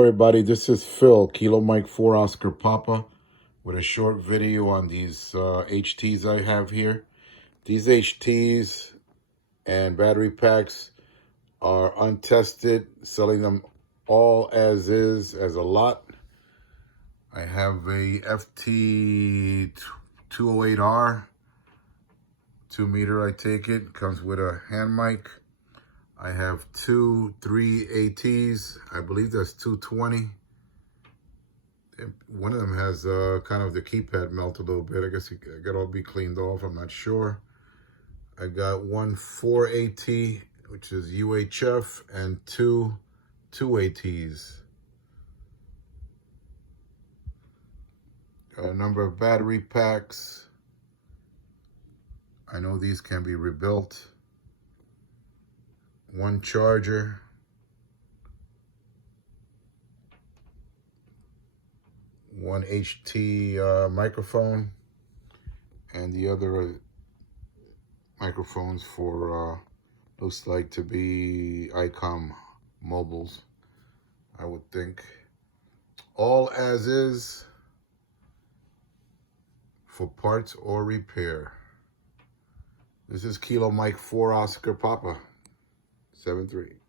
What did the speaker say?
Everybody, this is Phil, Kilo Mike 4 Oscar Papa, with a short video on these HTs I have here. These HTs and battery packs are untested, selling them all as is, as a lot. I have a FT208R, 2 meter I take it, comes with a hand mic. I have 3 ATs. I believe that's 220. One of them has kind of the keypad melt a little bit. I guess it got to be cleaned off. I'm not sure. I got 4 AT, which is UHF, and two ATs. Got a number of battery packs. I know these can be rebuilt. 1 charger. 1 HT microphone, and the other microphones for looks like to be ICOM mobiles, I would think. All as is for parts or repair. This is Kilo Mike 4 Oscar Papa 73.